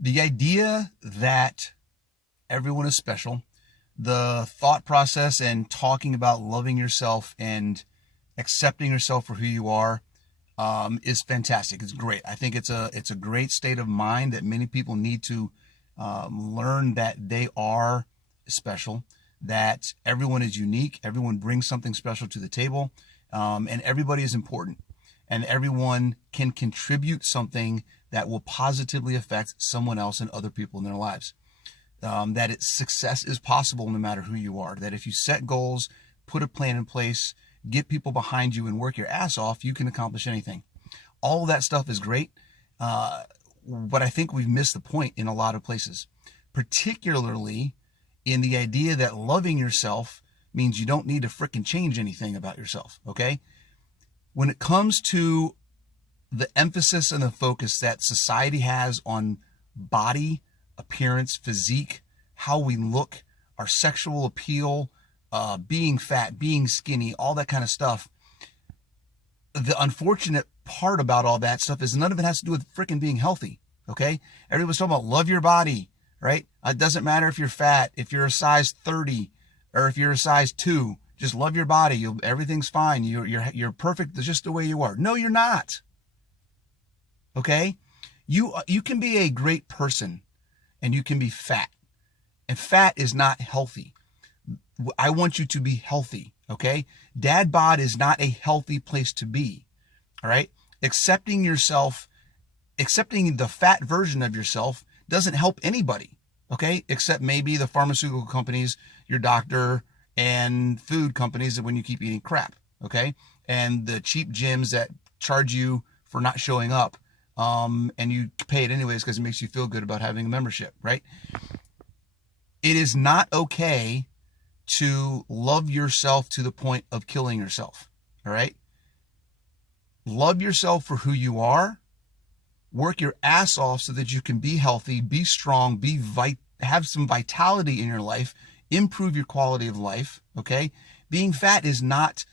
The idea that everyone is special, the thought process and talking about loving yourself and accepting yourself for who you are, is fantastic. It's great. I think it's a great state of mind that many people need to learn that they are special, that everyone is unique, everyone brings something special to the table, and everybody is important, and everyone can contribute something that will positively affect someone else and other people in their lives. That success is possible no matter who you are. That if you set goals, put a plan in place, get people behind you, and work your ass off, you can accomplish anything. All of that stuff is great, but I think we've missed the point in a lot of places, particularly in the idea that loving yourself means you don't need to frickin' change anything about yourself, okay? When it comes to the emphasis and the focus that society has on body, appearance, physique, how we look, our sexual appeal, being fat, being skinny, all that kind of stuff. The unfortunate part about all that stuff is none of it has to do with freaking being healthy, okay? Everyone's talking about love your body, right? It doesn't matter if you're fat, if you're a size 30, or if you're a size 2. Just love your body. Everything's fine. You're perfect just the way you are. No, you're not. Okay? You can be a great person and you can be fat. And fat is not healthy. I want you to be healthy, okay? Dad bod is not a healthy place to be, all right? Accepting yourself, accepting the fat version of yourself doesn't help anybody, okay? Except maybe the pharmaceutical companies, your doctor, and food companies that when you keep eating crap, okay? And the cheap gyms that charge you for not showing up, and you pay it anyways because it makes you feel good about having a membership, right? It is not okay to love yourself to the point of killing yourself, all right? Love yourself for who you are. Work your ass off so that you can be healthy, be strong, have some vitality in your life, improve your quality of life, okay? Being fat is not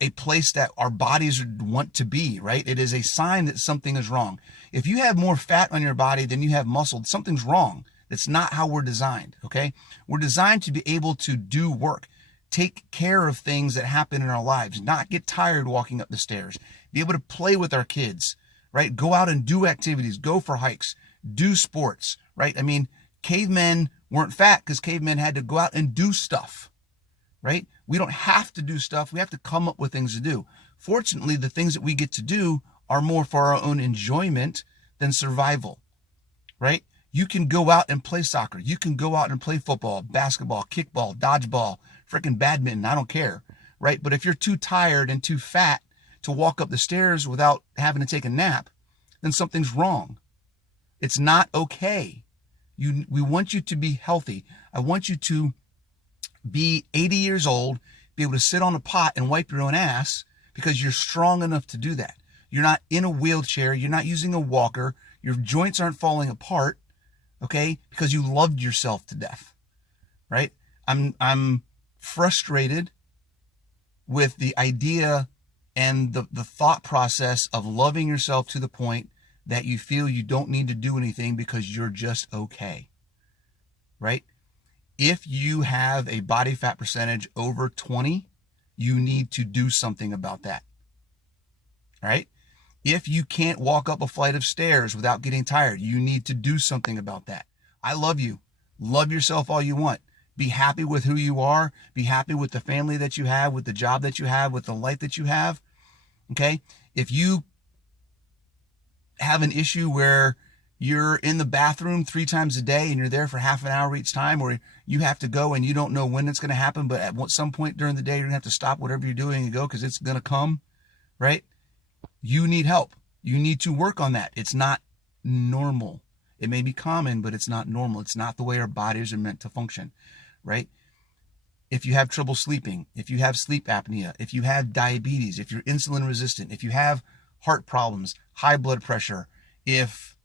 a place that our bodies want to be, right? It is a sign that something is wrong. If you have more fat on your body than you have muscle, something's wrong. That's not how we're designed, okay? We're designed to be able to do work, take care of things that happen in our lives, not get tired walking up the stairs, be able to play with our kids, right? Go out and do activities, go for hikes, do sports, right? I mean, cavemen weren't fat because cavemen had to go out and do stuff, right? We don't have to do stuff. We have to come up with things to do. Fortunately, the things that we get to do are more for our own enjoyment than survival, right? You can go out and play soccer. You can go out and play football, basketball, kickball, dodgeball, freaking badminton. I don't care, right? But if you're too tired and too fat to walk up the stairs without having to take a nap, then something's wrong. It's not okay. We want you to be healthy. I want you to be 80 years old, be able to sit on a pot and wipe your own ass because you're strong enough to do that. You're not in a wheelchair. You're not using a walker. Your joints aren't falling apart, okay? Because you loved yourself to death, right? I'm frustrated with the idea and the thought process of loving yourself to the point that you feel you don't need to do anything because you're just okay, right? If you have a body fat percentage over 20, you need to do something about that, right? If you can't walk up a flight of stairs without getting tired, you need to do something about that. I love you. Love yourself all you want. Be happy with who you are. Be happy with the family that you have, with the job that you have, with the life that you have, okay? If you have an issue where you're in the bathroom 3 times a day and you're there for half an hour each time, or you have to go and you don't know when it's going to happen, but at some point during the day, you're going to have to stop whatever you're doing and go because it's going to come, right? You need help. You need to work on that. It's not normal. It may be common, but it's not normal. It's not the way our bodies are meant to function, right? If you have trouble sleeping, if you have sleep apnea, if you have diabetes, if you're insulin resistant, if you have heart problems, high blood pressure, if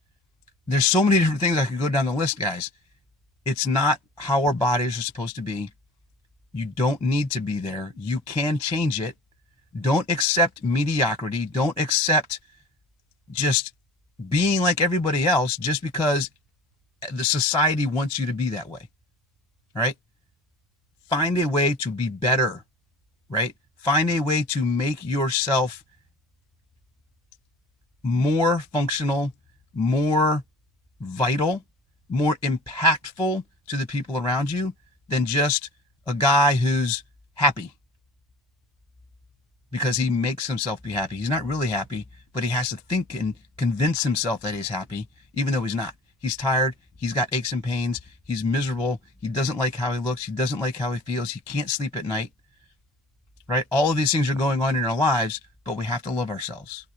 there's so many different things I could go down the list, guys. It's not how our bodies are supposed to be. You don't need to be there. You can change it. Don't accept mediocrity. Don't accept just being like everybody else just because the society wants you to be that way. All right? Find a way to be better, right? Find a way to make yourself more functional, more vital, more impactful to the people around you than just a guy who's happy because he makes himself be happy. He's not really happy, but he has to think and convince himself that he's happy, even though he's not. He's tired. He's got aches and pains. He's miserable. He doesn't like how he looks. He doesn't like how he feels. He can't sleep at night, right? All of these things are going on in our lives, but we have to love ourselves.